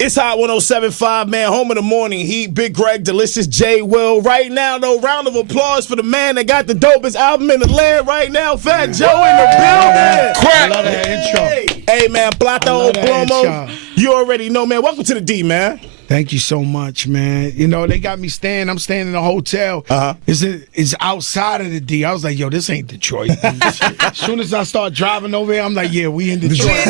It's Hot 107.5, man. Home of the morning heat. Big Greg, Delicious, J. Will. Right now, though, round of applause for the man that got the dopest album in the land right now. Fat Joe in the building. I love that intro. Hey, man, Plata O Plomo. You already know, man. Welcome to the D, man. Thank you so much, man. You know, they got me staying. I'm staying in a hotel. It's outside of the D. I was like, yo, this ain't Detroit. As soon as I start driving over here, I'm like, yeah, we in Detroit.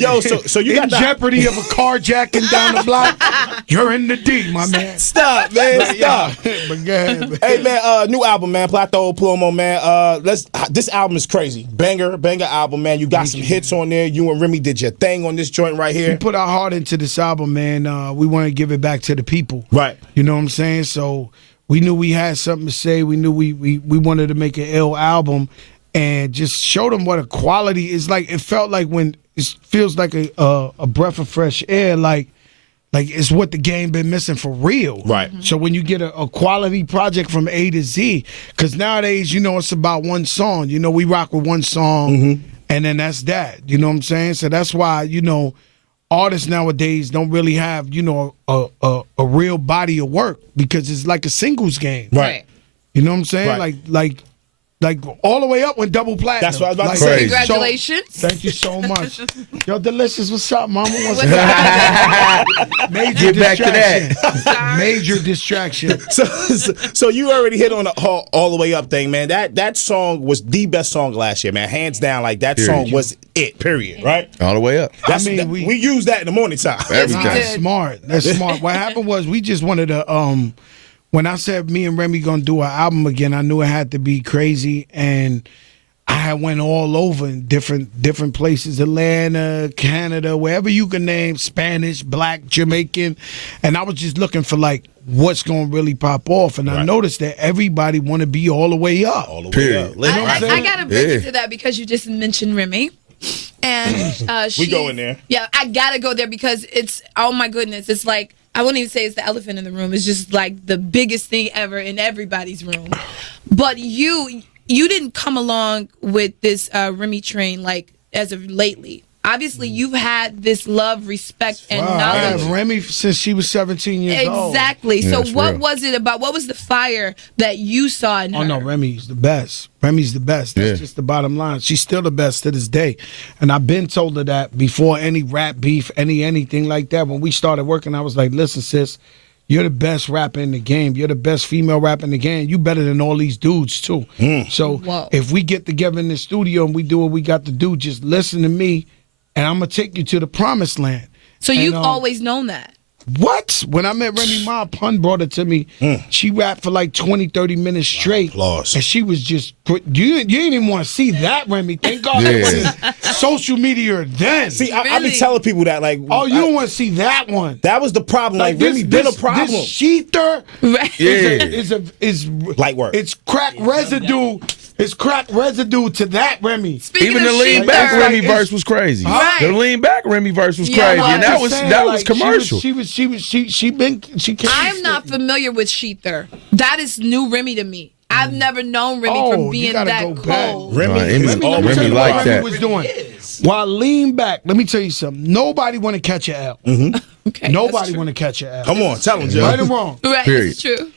Yo, so you got jeopardy of a carjacking down the block. You're in the D, my man. Stop, man. Stop. But go ahead, man. Hey, man, new album, man. Plata O Plomo, man. This album is crazy. Banger album, man. You got some hits on there. You and Remy did your thing on this joint right here. We put our heart into this album, man. We want to give it back to the people. Right. You know what I'm saying? So we knew we had something to say. We knew we wanted to make an ill album and just show them what a quality is like. It felt like when it feels like a breath of fresh air, like it's what the game been missing for real. Right. So when you get a quality project from A to Z, because nowadays, you know, it's about one song. You know, we rock with one song and then that's that. You know what I'm saying? So that's why, you know, artists nowadays don't really have, you know, a real body of work because it's like a singles game. Right. You know what I'm saying? Right. Like all the way up with double platinum. That's what I was about to say. Congratulations. Thank you so much. Yo, Delicious, what's up, mama? What's up? Major Get distraction. back to that. Major distraction. So you already hit on the all the way up thing, man. That song was the best song last year, man. Hands down, like that song was it, period, right? All the way up. We use that in the morning time. Every time. That's smart. That's smart. What happened was we just wanted to when I said me and Remy gonna do an album again, I knew it had to be crazy, and I had went all over in different places, Atlanta, Canada, wherever you can name, Spanish, Black, Jamaican, and I was just looking for like what's gonna really pop off, and I noticed that everybody want to be all the way up. All the way up. I gotta bring it to that because you just mentioned Remy. And we go in there. Yeah, I gotta go there because it's, oh my goodness, it's like, I wouldn't even say it's the elephant in the room. It's just like the biggest thing ever in everybody's room. But you didn't come along with this Remy train like as of lately. Obviously, you've had this love, respect, and knowledge. I have Remy since she was 17 years old. Exactly. Yeah, so what real. was it about? What was the fire that you saw in her? Oh, no, Remy's the best. Remy's the best. That's just the bottom line. She's still the best to this day. And I've been told her that before any rap beef, anything like that. When we started working, I was like, listen, sis, you're the best rapper in the game. You're the best female rapper in the game. You better than all these dudes, too. So if we get together in the studio and we do what we got to do, just listen to me, and I'm going to take you to the promised land. So you've always known that? What? When I met Remy Ma, Pun brought it to me. She rapped for like 20, 30 minutes straight. Applause. And she was just, you didn't even want to see that, Remy. Thank God it wasn't social media then. See, I be telling people that, like, oh, you don't want to see that one. that was the problem. Like, Remy been a problem. This sheether is Light work. It's crack residue. It's crack residue to that, Remy. Even the lean back Remy verse was crazy. Right. The lean back Remy verse was Yeah, crazy, well, and that was commercial. She came. I'm not familiar with Sheether. That is new Remy to me. I've never known Remy for being that cold. Remy like that. Was doing. While lean back, let me tell you something. Nobody want to catch an L. Okay, Nobody want to catch an L. Come on, tell them, Joe. Right or wrong? Right, it's true.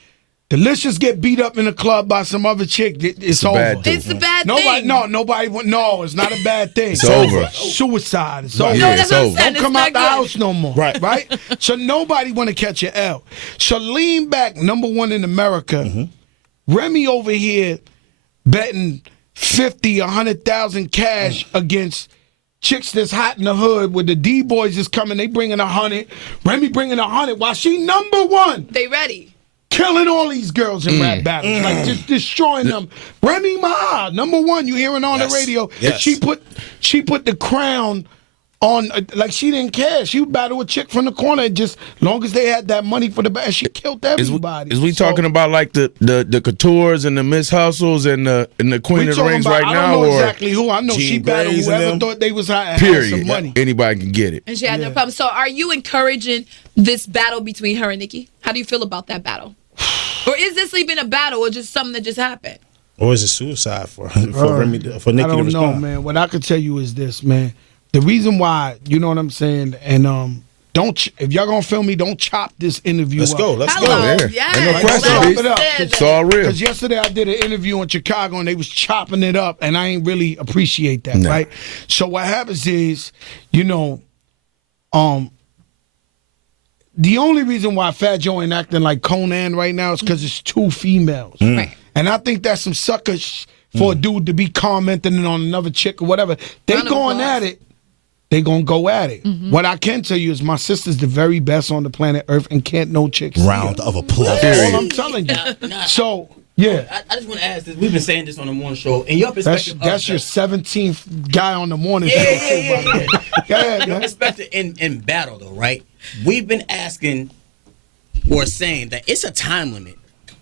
Delicious get beat up in the club by some other chick. It's over. It's a bad thing. thing. No, it's not a bad thing. It's over. Suicide. It's over. Yeah, it's over. Don't come out the good. house no more. Right. So nobody want to catch an L. So lean back, number one in America. Remy over here betting 50, 100,000 cash against chicks that's hot in the hood where the D-boys is coming. They bringing 100. Remy bringing 100 while she number one. They ready. Killing all these girls in rap battles, like just destroying them. Remy Ma, number one, you hearing on the radio. Yes. She put the crown on, like she didn't care. She would battle a chick from the corner, just long as they had that money for the battle. She killed everybody. Is we talking about like the Coutures and the Miss Hustles and the Queen of the Rings right now? I don't know or exactly who. I know she battled whoever thought they was hot. period? Some money. Anybody can get it. And she had no problem. So are you encouraging this battle between her and Nicki? How do you feel about that battle? Or is this even a battle or just something that just happened? Or is it suicide for Remy, for Nicki I don't to know, respond? man. What I could tell you is this, man. The reason why, you know what I'm saying, and if y'all gonna film me, don't chop this interview Let's up. go. Let's Hello. go. Yes. Ain't no Let's question, chop B. it up. It's all real. Because yesterday I did an interview in Chicago and they was chopping it up, and I ain't really appreciate that, No. right? So what happens is, the only reason why Fat Joe ain't acting like Conan right now is because it's 2 females. Right. And I think that's some suckers for a dude to be commenting on another chick or whatever. They Round of going applause. at it. They gonna go at it. What I can tell you is my sister's the very best on the planet Earth, and can't no chick see Round her. of applause. That's all I'm telling you. So yeah, I just want to ask this. We've been saying this on the morning show. In your perspective, that's your 17th guy on the morning show. Yeah. Go ahead, Your man. perspective in battle, though, right? We've been asking or saying that it's a time limit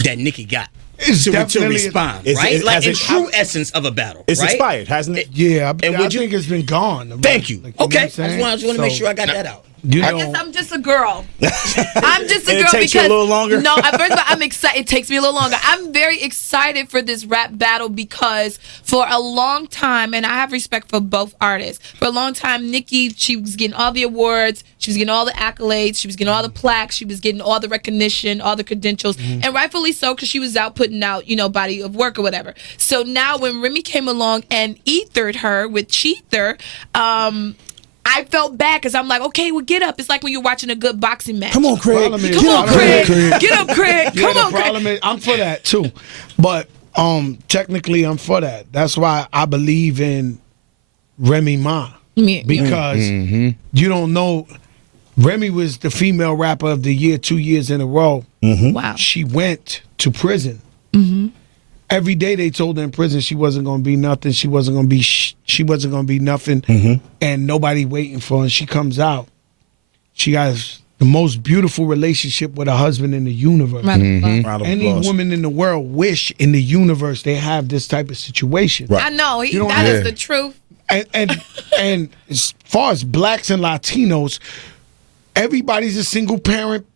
that Nicki got It's to definitely respond, It's- right? it Like in hasn't- true essence of a battle, It's right? expired, hasn't it? Yeah, And I would you- think it's been gone. Thank you. Like, know Okay, what I'm I saying? just want to make So, sure I got that out. You I know, guess I'm just a girl. I'm just a And it girl takes you a because little longer? No, first of all, I'm excited. It takes me a little longer. I'm very excited for this rap battle because for a long time, and I have respect for both artists. For a long time, Nicki, she was getting all the awards, she was getting all the accolades, she was getting all the plaques, she was getting all the recognition, all the credentials, and rightfully so because she was out putting out, body of work or whatever. So now when Remy came along and ethered her with Cheether, I felt bad because I'm like, okay, well, get up. It's like when you're watching a good boxing match. Come on, Craig. Problem is- Come on, I don't Craig. know. Get up, Craig. Yeah, Come the on, Craig. problem is, I'm for that too, but technically I'm for that. That's why I believe in Remy Ma because you don't know. Remy was the female rapper of the year 2 years in a row. Wow. She went to prison. Every day they told her in prison she wasn't going to be nothing. She wasn't going to be. She wasn't going to be nothing. And nobody waiting for her. And she comes out. She has the most beautiful relationship with her husband in the universe. Round of applause. Round of Any applause. woman in the world wish in the universe they have this type of situation. Right. I know. You know That what? is the truth. And as far as blacks and Latinos, everybody's a single parent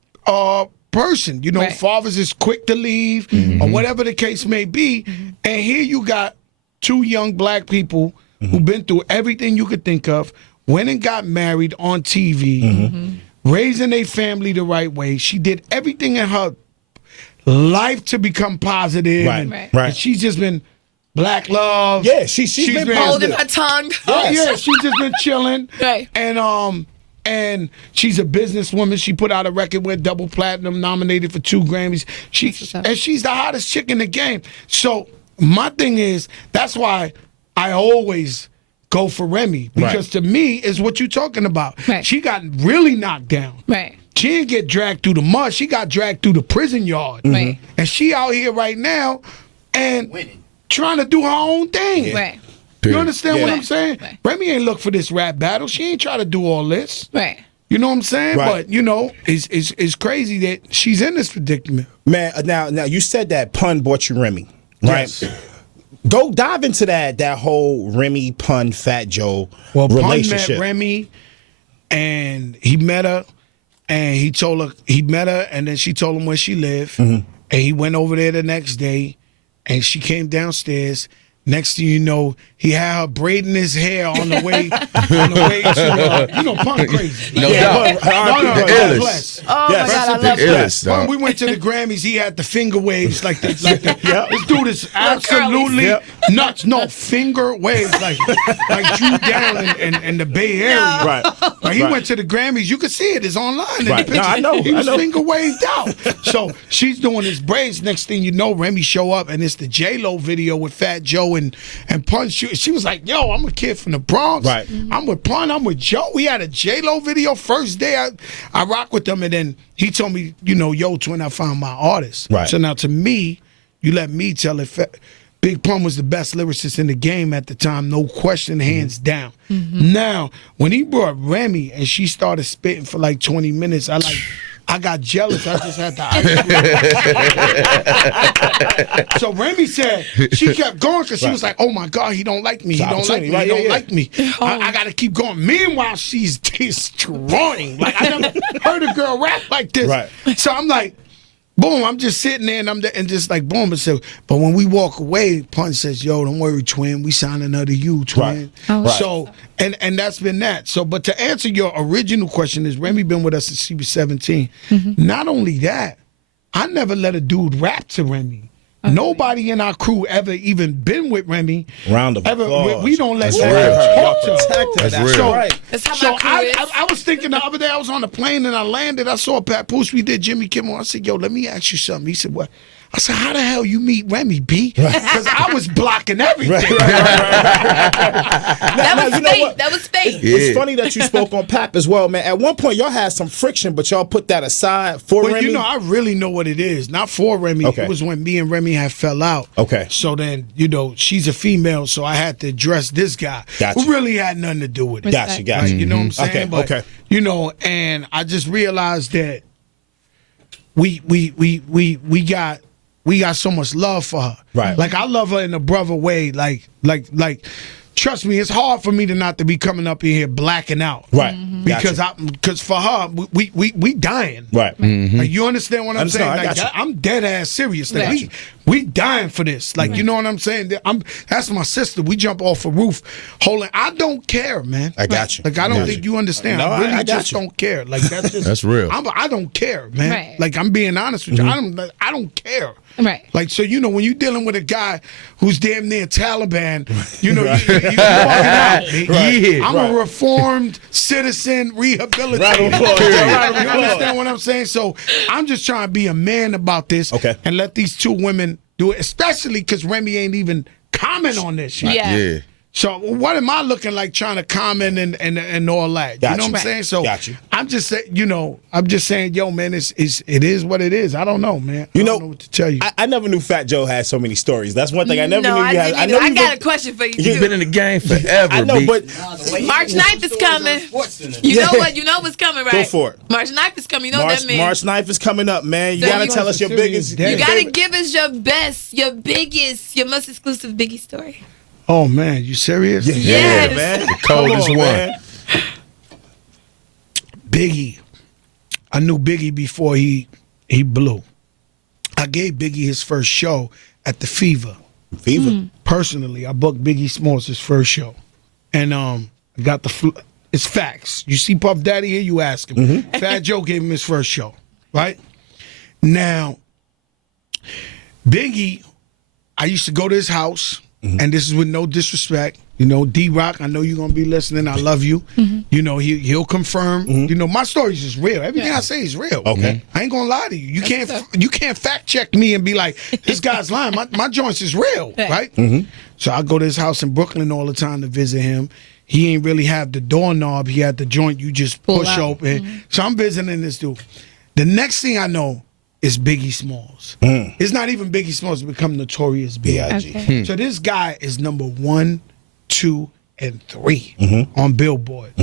person. Right. Fathers is quick to leave or whatever the case may be. And here you got 2 young black people who've been through everything you could think of, went and got married on TV, raising a family the right way. She did everything in her life to become positive. Right, And, right. and she's just been black love. Yeah, she's been Holding positive. her tongue. Oh, yeah, she's just been chilling. Right. And she's a businesswoman. She put out a record with double platinum, nominated for 2 Grammys. And she's the hottest chick in the game. So my thing is, that's why I always go for Remy. Because to me, is what you're talking about. Right. She got really knocked down. Right. She didn't get dragged through the mud. She got dragged through the prison yard. Right. And she out here right now and Winning. trying to do her own thing. Right. You understand what Yeah. I'm saying? Right. Remy ain't look for this rap battle. She ain't try to do all this. Right. You know what I'm saying? Right. But it's crazy that she's in this predicament. Man, now you said that pun bought you Remy, right? Yes. Go dive into that whole Remy pun Fat Joe Well, Pun relationship. met Remy, and he met her, and he told her he met her, and then she told him where she lived, and he went over there the next day, and she came downstairs. Next thing you know, he had her braiding his hair on the way to Pun crazy. No doubt. No, The illest. bless. Oh Yes. my God, I The love that. illest, When dog. we went to the Grammys, he had the finger waves like the this dude is absolutely Yep. nuts. No, finger waves like Drew down in the Bay Area. Right. Like he Right. went to the Grammys. You can see it. It's online. In Right. the No, picture. I know, He was I know. finger waved out. So she's doing his braids. Next thing you know, Remy show up and it's the J-Lo video with Fat Joe and Pun. She was like, "Yo, I'm a kid from the Bronx. Right. I'm with Pun. I'm with Joe. We had a J-Lo video first day. I rock with them, and then he told me, yo, twin, I found my artist. Right. So now to me, you let me tell it. Big Pun was the best lyricist in the game at the time, no question, hands down. Now, when he brought Remy and she started spitting for like 20 minutes, I got jealous. I just had to. So Remy said she kept going because she was like, "Oh my God, he don't like me. He don't like me. Right, He don't yeah. like me. I got to keep going." Meanwhile, she's destroying. Like I never heard a girl rap like this. Right. So I'm like, boom, I'm just sitting there and just like boom. But when we walk away, Punch says, "Yo, don't worry, twin. We signed another you, twin." Right. Oh, So and that's been that. So, but to answer your original question, is Remy been with us since she was 17? Not only that, I never let a dude rap to Remy. Okay. Nobody in our crew ever even been with Remy. Round of applause. We don't let that talk to her. That's so, right. That's how so my crew is. I was thinking the other day, I was on the plane and I landed. I saw Papoose. We did Jimmy Kimmel. I said, "Yo, let me ask you something." He said, "What?" I said, "How the hell you meet Remy, B?" Because I was blocking everything. That was fake. That was fake. It's funny that you spoke on Pap as well, man. At one point, y'all had some friction, but y'all put that aside for Well, Remy. you know, I really know what it is. Not for Remy. Okay. It was when me and Remy had fell out. Okay. So then, you know, she's a female, so I had to address this guy Gotcha. who really had nothing to do with it. Gotcha, gotcha. Right? You know what I'm saying? Okay, But, okay. You know, and I just realized that we got so much love for her. Right. Like I love her in a brother way. Like trust me, it's hard for me to be coming up in here blacking out. Right. Because for her, we dying. Right. Like, you understand what I'm saying? I Like, got you. I'm dead ass serious. Like, Right. we dying for this. Like, you know what I'm saying? That's my sister. We jump off a roof holding. I don't care, man. I got you. Like, I don't think you understand. No, I really I got just you. don't care. Like, that's just That's real. I don't care, man. Right. Like, I'm being honest with you. I don't care. Right. Like, so, you know, when you're dealing with a guy who's damn near Taliban, you know, you walking out. Yeah. I'm a reformed citizen, rehabilitated. Round of applause. You Round of applause. understand what I'm saying? So I'm just trying to be a man about this and let these two women do it, especially because Remy ain't even comment on this shit. Yeah. Yeah. So what am I looking like trying to comment and all that? You Got know you. what I'm saying? So Got you. I'm just saying, yo, man, it is what it is. I don't know, man. You I know, don't know what to tell you. I never knew Fat Joe had so many stories. That's one thing I never No, knew I you had. didn't either. know I you got were- a question for you. You've too. been in the game forever, I know, B. but March 9th is coming. You know what? You know what's coming, right? Go for it. March 9th is coming. You know what March that means. March 9th is coming up, man. You So gotta you- tell us your biggest. You You your gotta favorite- give us your best, your biggest, your most exclusive Biggie story. Oh man, you serious? Yeah, Yes. man. The coldest Come on, one. man. Biggie. I knew Biggie before he blew. I gave Biggie his first show at the Fever. Fever. Personally, I booked Biggie Smalls his first show, and I got it's facts. You see Puff Daddy here, you ask him. Fat Joe gave him his first show, right? Now, Biggie, I used to go to his house, and this is with no disrespect. You know, D-Rock, I know you're going to be listening. I love you. You know, he'll confirm. You know, my story's just real. Everything I say is real. Okay. I ain't going to lie to you. You can't fact check me and be like, this guy's lying. My joints is real, right? So I go to his house in Brooklyn all the time to visit him. He ain't really have the doorknob. He had the joint you just Pull push out. open. So I'm visiting this dude. The next thing I know is Biggie Smalls. It's not even Biggie Smalls. It's become Notorious B.I.G. Okay. So this guy is number 1, 2, and 3 on Billboard.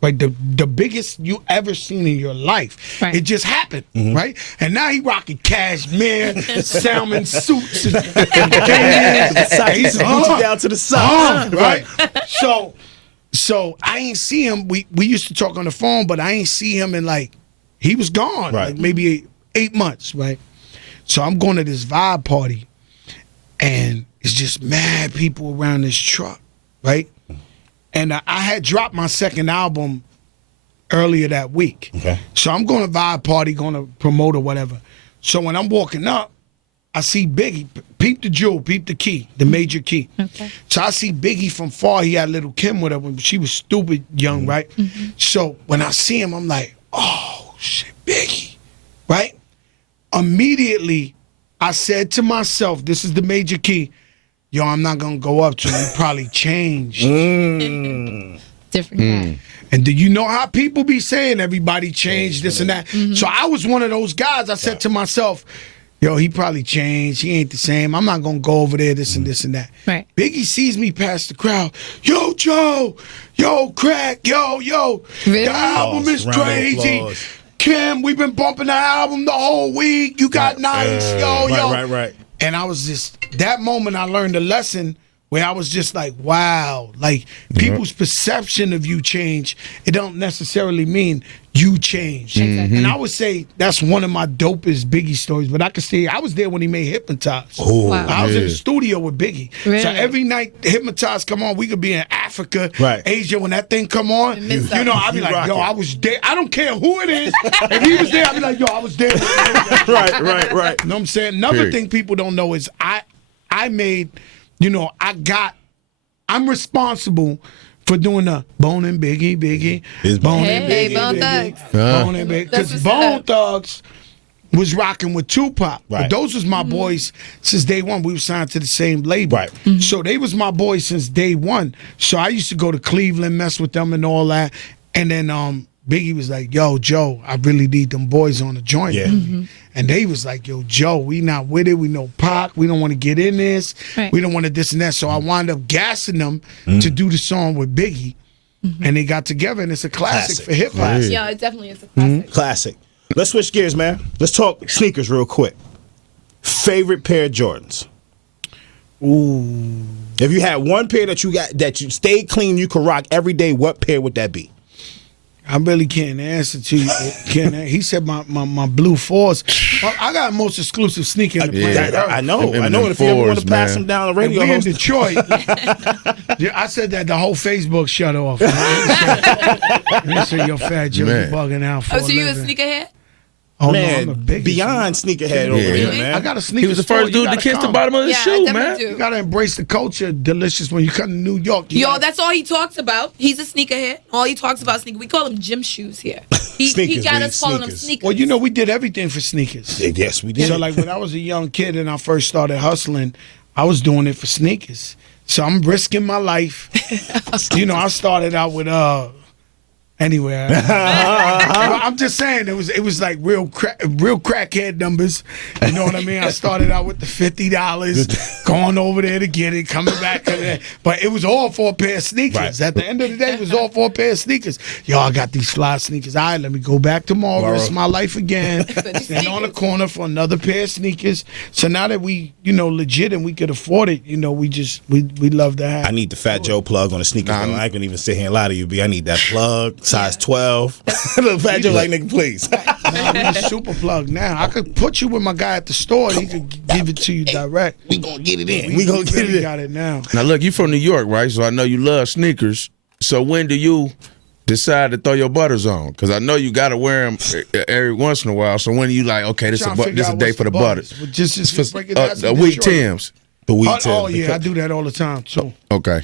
Like the biggest you ever seen in your life. Right. It just happened, right? And now he rocking cashmere, salmon suits, and He's Gucci down to the side. right? So I ain't see him. We used to talk on the phone, but I ain't see him in he was gone, Right. like maybe 8 months, right? So I'm going to this vibe party, and it's just mad people around this truck, right? And I had dropped my second album earlier that week. Okay. So I'm going to vibe party, going to promote or whatever. So when I'm walking up, I see Biggie, peep the jewel, peep the key, the major key. Okay. So I see Biggie from far. He had little Kim with her when she was stupid young, right? So when I see him, I'm like, oh, shit, Biggie, right? Immediately, I said to myself, this is the major key, yo, I'm not going to go up to him. He probably changed. Different guy. And do you know how people be saying everybody changed, this and that? So I was one of those guys. I said to myself, yo, he probably changed. He ain't the same. I'm not going to go over there, this and this and that. Right. Biggie sees me past the crowd. Yo, Joe. Yo, Crack. Yo. Really? The album is Round of crazy. applause. Kim, we've been bumping the album the whole week. You got nice. Yo. Right. And I was just, that moment I learned a lesson where I was just like, wow, like people's perception of you change. It don't necessarily mean you change. Exactly. And I would say that's one of my dopest Biggie stories. But I could say I was there when he made Hypnotize. Wow. I was in the studio with Biggie. Really? So every night Hypnotize come on, we could be in Africa, Right. Asia. When that thing come on, You miss you know, out. I'd be You like, rock yo, it. I was there. I don't care who it is. If he was there, I'd be like, yo, I was there. Right. You know what I'm saying? Another Period. thing people don't know is I made, you know, I'm responsible for doing the Bone and Biggie, It's Bone Hey, and Biggie, Bone Biggie, Thugs. Bone and Biggie. That's Because what's Bone up. Thugs was rocking with Tupac. Right. But those was my boys since day one. We were signed to the same label. Right. So they was my boys since day one. So I used to go to Cleveland, mess with them and all that. And then Biggie was like, yo, Joe, I really need them boys on the joint. Yeah. with me. And they was like, yo, Joe, we not with it. We know Pac. We don't want to get in this. Right. We don't want to this and that. So I wound up gassing them to do the song with Biggie. And they got together, and it's a classic, Classic. for hip hop. Yeah, it definitely is a classic. Classic. Let's switch gears, man. Let's talk sneakers real quick. Favorite pair of Jordans? Ooh. If you had one pair that you got that you stayed clean, you could rock every day, what pair would that be? I really can't answer to you. He said my Blue Force. Well, I got most exclusive sneaker in the planet. I know. Them I know. And if you ever want to fours, pass man. them down the And radio we in host, Detroit. Yeah, I said that the whole Facebook shut off. They said, yo, Fat Joe, you Man. bugging out for Oh, so you a living. sneakerhead? Oh, man, no, I'm a big beyond sneakerhead over Yeah. here, man. I got a sneaker He was the store. first You dude to gotta kiss the come. bottom of his Yeah, I shoe, definitely man. do. You gotta embrace the culture, delicious. When you come to New York, you Yo, gotta- that's all he talks about. He's a sneakerhead. All he talks about sneakers. We call him gym shoes here. He Sneakers, got B, us calling them sneakers. sneakers. Well, you know, we did everything for sneakers. Yes, we did. So, like, when I was a young kid and I first started hustling, I was doing it for sneakers. So I'm risking my life. You know, I started out with anyway. I'm just saying it was like real crackhead numbers. You know what I mean? I started out with the $50, going over there to get it, coming back to that. But it was all for a pair of sneakers. Right. At the end of the day, it was all for a pair of sneakers. Yo, I got these fly sneakers. All right, let me go back tomorrow, risk my life again. Stand on the corner for another pair of sneakers. So now that we, you know, legit and we could afford it, you know, we love to have. I need the Fat Joe plug on the sneakers. though. I ain't gonna even sit here and lie to you, B. I need that plug, size 12. Look, Fat Joe, like, nigga, please. Nah, we a super plug now. I could put you with my guy at the store. He could give it to you direct. We gonna get it in. We gonna get really it in. got it now. Now, look, you from New York, right? So I know you love sneakers. So when do you decide to throw your butters on? Because I know you got to wear them every once in a while. So when are you like, okay, this Trying to figure is a out day what's for the butters? Well, just break it down. A week Tim's. The week Oh, Tim. yeah, I do that all the time too. Okay.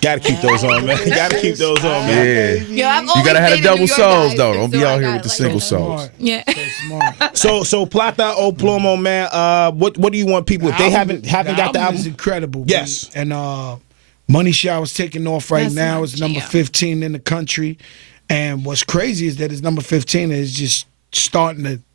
Gotta keep those on, man. Gotta keep those on, man. Yeah. Yo, I've You always gotta have the dated New double York soles guys, though. and Don't be so out I here got with the like single that. soles. Yeah. Smart. So Plata O Plomo, man. What do you want people if they haven't got the album? is incredible. Yes. B. And Money Shower's taking off right That's now. my It's number jam. 15 in the country. And what's crazy is that it's number 15 and it's just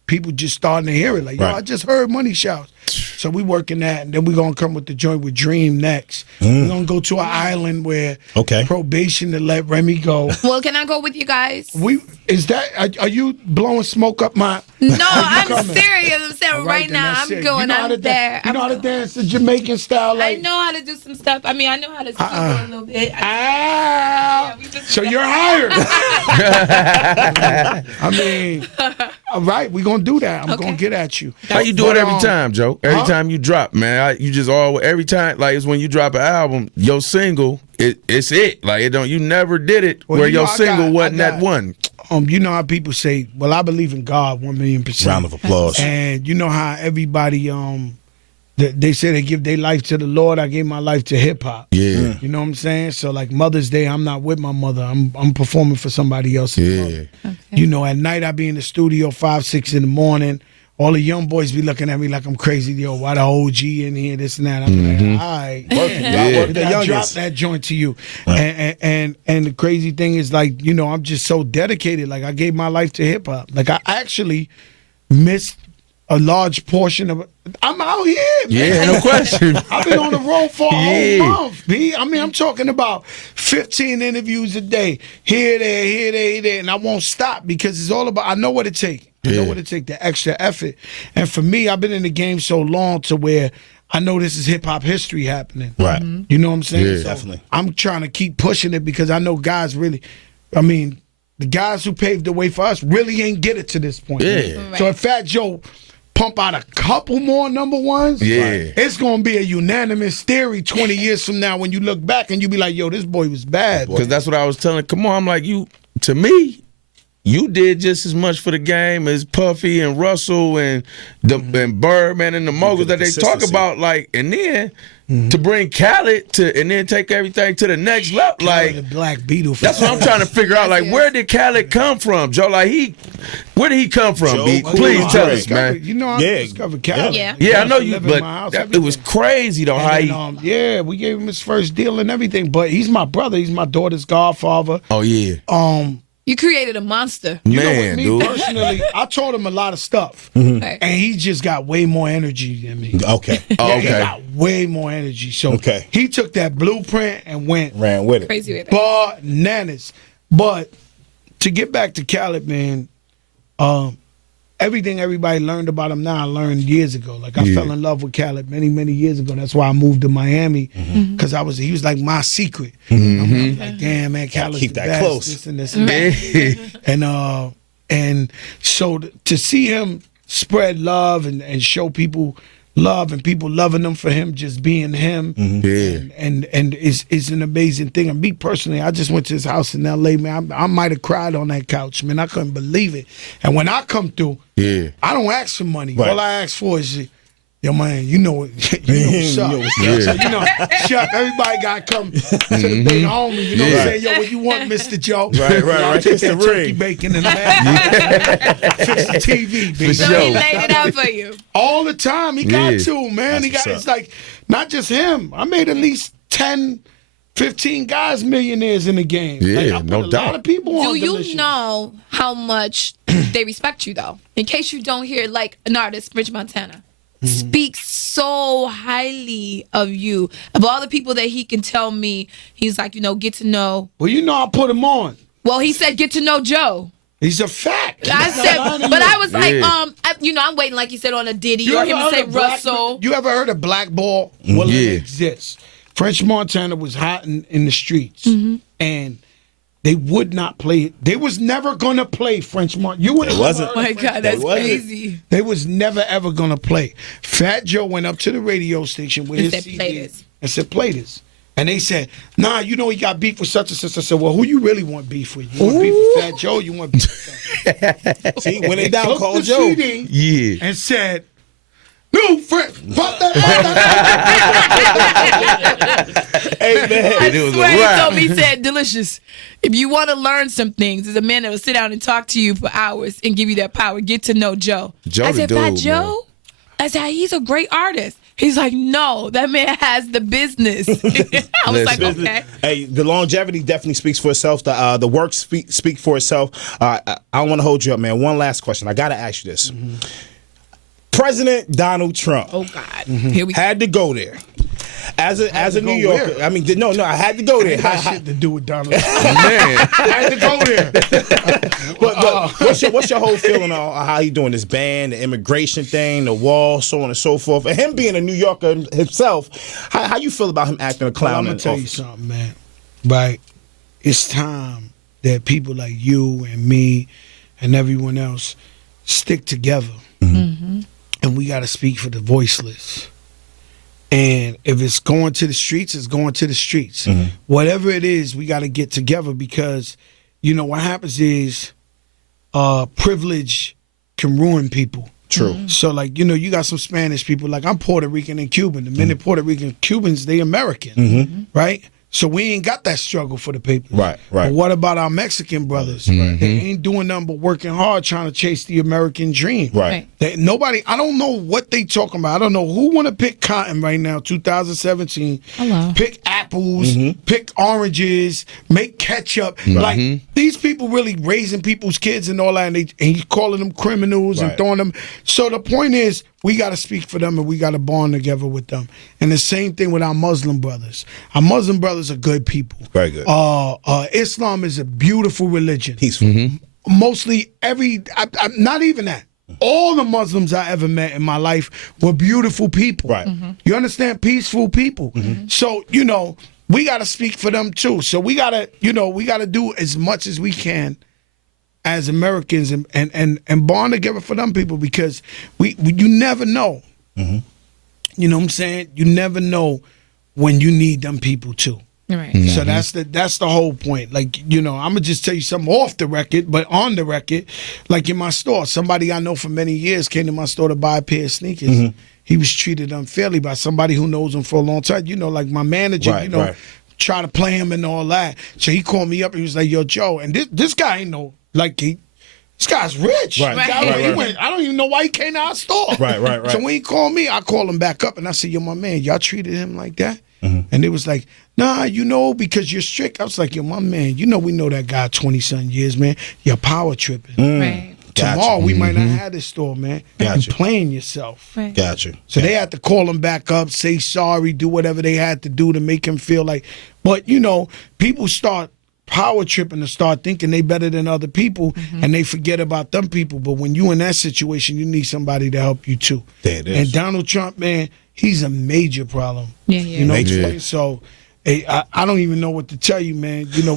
people just starting to hear it. Like, yo, Right. I just heard Money Showers. So we working that, and then we're gonna come with the joint with Dream next. We're gonna go to an island where Okay. probation to let Remy go. Well, can I go with you guys? Are you blowing smoke up my? No, I'm coming? serious. I'm saying All right then now, that's I'm it. going You know how out to there. You know how to dance the Jamaican style, I like. know how to do some stuff. I mean, I know how to sing a little bit. So you're hired. I mean, all right, we're gonna do that. I'm gonna get at you. How you do it every time, Joe? Every Huh? time you drop, man. You just always every time, like it's when you drop an album, your single, it's it. Like it don't. You never did it Well, where you know, your I single got- wasn't I that got- one. You know how people say, "Well, I believe in God 1,000,000%." Round of applause. And you know how everybody they say they give their life to the Lord. I gave my life to hip hop. Yeah. You know what I'm saying? So like Mother's Day, I'm not with my mother. I'm performing for somebody else's mother. You know, at night I be in the studio 5, 6 in the morning. All the young boys be looking at me like I'm crazy. Yo, why the OG in here? This and that. I'm like, all right, Work the I drop youngest. that joint to you. And the crazy thing is, like, you know, I'm just so dedicated. Like, I gave my life to hip hop. Like, I actually missed a large portion of it. I'm out here, man. Yeah, no question. I've been on the road for a Yeah. whole month, B. I mean, I'm talking about 15 interviews a day. Here, there. And I won't stop because it's all about, I know what it takes. I know what it takes, the extra effort. And for me, I've been in the game so long to where I know this is hip hop history happening. Right. You know what I'm saying? Yeah. So Definitely. I'm trying to keep pushing it because I know guys really, I mean, the guys who paved the way for us really ain't get it to this point. Yeah. Right. So if Fat Joe pump out a couple more number ones, Yeah. it's gonna be a unanimous theory 20 years from now when you look back and you be like, yo, this boy was bad. Because that's what I was telling. Come on, I'm like, to me, you did just as much for the game as Puffy and Russell and and Birdman and the moguls that they talk Consistency. about. Like, and then to bring Khaled and then take everything to the next level. Like, the Black Beetle. that's what I'm trying to figure out. Like, where did Khaled come from, Joe? Like, where did he come from, Joe B? Cool Please Andre. tell us, man. You know, I Yeah. discovered Khaled. Yeah. Yeah, I know He you, lived in but my house, it was everything. crazy though. How And he? then, we gave him his first deal and everything. But he's my brother. He's my daughter's godfather. Oh yeah, You created a monster. You know, man, with me dude. personally, I taught him a lot of stuff, Right. and he just got way more energy than me. Okay. Oh, Yeah, he okay. got way more energy. So Okay. he took that blueprint and went Ran with it. Crazy with it. bananas. But to get back to Khaled, man, everything everybody learned about him now, I learned years ago. Like I fell in love with Khaled many, many years ago. That's why I moved to Miami because he was like my secret. I was like, damn, man, Khaled's keep the that best. close. This and this and that. And so to see him spread love and show people love and people loving him for him just being him, Yeah. and it's an amazing thing. And me personally, I just went to his house in L.A. Man, I might have cried on that couch, man. I couldn't believe it. And when I come through, Yeah. I don't ask for money. Right. All I ask for is, yo, man, you know what's up. Yeah. So, Chuck, everybody got to come to the big homie. You know what I'm saying? Yo, what you want, Mr. Joe? Right. Take It's the that turkey ring. bacon and that. Fix the TV, baby. So he laid it out for you. All the time. He got Yeah. to, man. That's what's It's like, not just him. I made at least 10, 15 guys millionaires in the game. Yeah, Like, I put no a lot doubt. of people on Do you Delicious. know how much they respect you, though? In case you don't hear, like, an artist, Rich Montana, speaks so highly of you. Of all the people that he can tell me, he's like, get to know. Well, I put him on. Well, he said, get to know Joe. He's a fact. I said, but I was like, Yeah. I'm waiting, like you said, on a Diddy You or ever him to heard say of black- Russell. You ever heard of blackball? Well, Yeah. it exists. French Montana was hot in the streets, and they would not play it. They was never gonna play French Montana. You would. It wasn't. Oh my God, that's wasn't. crazy. They was never ever gonna play. Fat Joe went up to the radio station with And his said, "Play CD this." and said, "Play this." And they said, "Nah, he got beef with such and such." I said, "Well, who you really want beef with? You want beef with Fat Joe? You want beef with See, when it down, Took call the Joe. CD Yeah. and said, "New friend, pop that." Hey, man. And it was a Swear he wrap. told me, he said, Delicious, if you want to learn some things, there's a man that will sit down and talk to you for hours and give you that power. Get to know Joe. Joe I the said, Fat dude, Joe? I said, he's a great artist. He's like, no, that man has the business. I was like, Listen. okay. Hey, the longevity definitely speaks for itself. The work speak for itself. I don't want to hold you up, man. One last question. I got to ask you this. President Donald Trump Oh, God. Here we go. had to go there. As a to New go Yorker, where? I mean, no, I had to go there. Ain't got shit to do with Donald. Man. I had to go there. But what's your whole feeling on how he doing this ban, the immigration thing, the wall, so on and so forth? And him being a New Yorker himself, how you feel about him acting a Well, clown I'm in gonna tell you office? something, man. Right? It's time that people like you and me and everyone else stick together, and we got to speak for the voiceless. And if it's going to the streets, it's going to the streets. Whatever it is, we got to get together because, what happens is privilege can ruin people. True. So, like, you got some Spanish people. Like, I'm Puerto Rican and Cuban. The minute Puerto Rican, Cubans, they American, right? So we ain't got that struggle for the papers. Right. But what about our Mexican brothers? They ain't doing nothing but working hard trying to chase the American dream. Right. I don't know what they talking about. I don't know who want to pick cotton right now, 2017. Hello. Pick apples, pick oranges, make ketchup. Like, these people really raising people's kids and all that, and he's calling them criminals and Right. throwing them. So the point is, we got to speak for them and we got to bond together with them. And the same thing with our Muslim brothers. Our Muslim brothers are good people. Very good. Islam is a beautiful religion. Peaceful. Mostly not even that. all the Muslims I ever met in my life were beautiful people. Right. You understand? Peaceful people. So, you know, we got to speak for them too. So we got to, you know, we got to do as much as we can as Americans and bond together for them people, because you never know. You know what I'm saying? You never know when you need them people too. Right. So that's the whole point. Like, you know, I'm gonna just tell you something off the record, but on the record, like in my store, somebody I know for many years came to my store to buy a pair of sneakers. He was treated unfairly by somebody who knows him for a long time. You know, like my manager, you know, try to play him and all that. So he called me up and he was like, "Yo, Joe," and this guy ain't no like this guy's rich. Right. He went, I don't even know why he came to our store. Right. So when he called me, I called him back up and I said, "Yo, my man, y'all treated him like that?" And it was like, "Nah, you know, because you're strict." I was like, "Yo, my man, you know we know that guy 20-something years, man. You're power tripping. Right. Tomorrow we might not have this store, man. Gotcha. You playing yourself." Right. Gotcha. So they had to call him back up, say sorry, do whatever they had to do to make him feel like. But, you know, people start power tripping and start thinking they better than other people, and they forget about them people. But when you in that situation, you need somebody to help you too. There it is. And Donald Trump, man, he's a major problem. Yeah. You know what I'm Major. saying? So hey, I don't even know what to tell you, man. You know,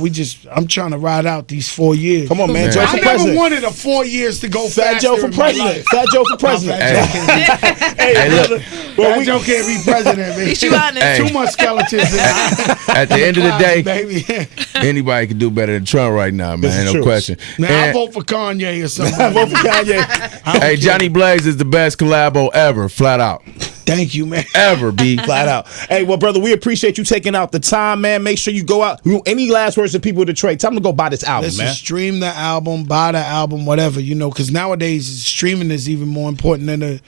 I'm trying to ride out these 4 years. Come on, man. Joe I for never president. wanted 4 years to go Fat faster Joe for in my president. life. Fat Joe for president. Fat Joe can't Hey, look. Fat Joe can't be president, man. At least you honest. Too much skeletons in At the end of the day, baby. anybody can do better than Trump right now, This man. is No true. question. Now I And- vote for Kanye or something. I vote for Kanye. Hey, Johnny Blaze is the best collabo ever, flat out. Thank you, man. Ever, B. Flat out. Hey, well, brother, we appreciate you taking out the time, man. Make sure you go out. Any last words to people to Detroit? Tell them to go buy this album, Listen, man. stream the album, buy the album, whatever, you know, because nowadays streaming is even more important than the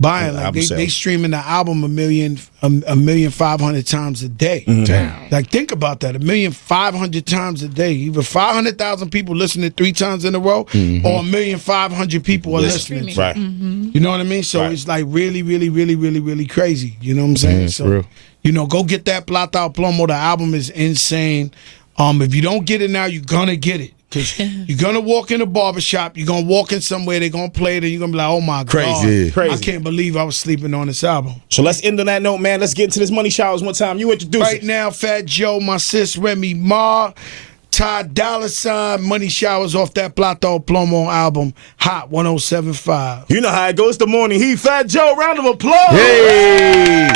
buying. Like album they sales. streaming the album 1,500,000 times a day. Damn. Like think about that, 1,500,000 times a day. Either 500,000 people listening 3 times in a row, or 1,500,000 people are listening. Right. You know what I mean? So Right. it's like really, really, really, really, really crazy. You know what I'm saying? it's So real. you know, go get that Plata O Plomo. The album is insane. If you don't get it now, you're gonna get it. Cause you're gonna walk in a barbershop, you're gonna walk in somewhere, they're gonna play it, and you're gonna be like, "Oh my Crazy. God, Crazy. I can't believe I was sleeping on this album." So let's end on that note, man. Let's get into this money showers one time. You introduce Right it. now, Fat Joe, my sis Remy Ma, Ty Dolla $ign, money showers off that Plata O Plomo album, Hot 107.5. You know how it goes. The morning heat. Fat Joe, round of applause. Hey!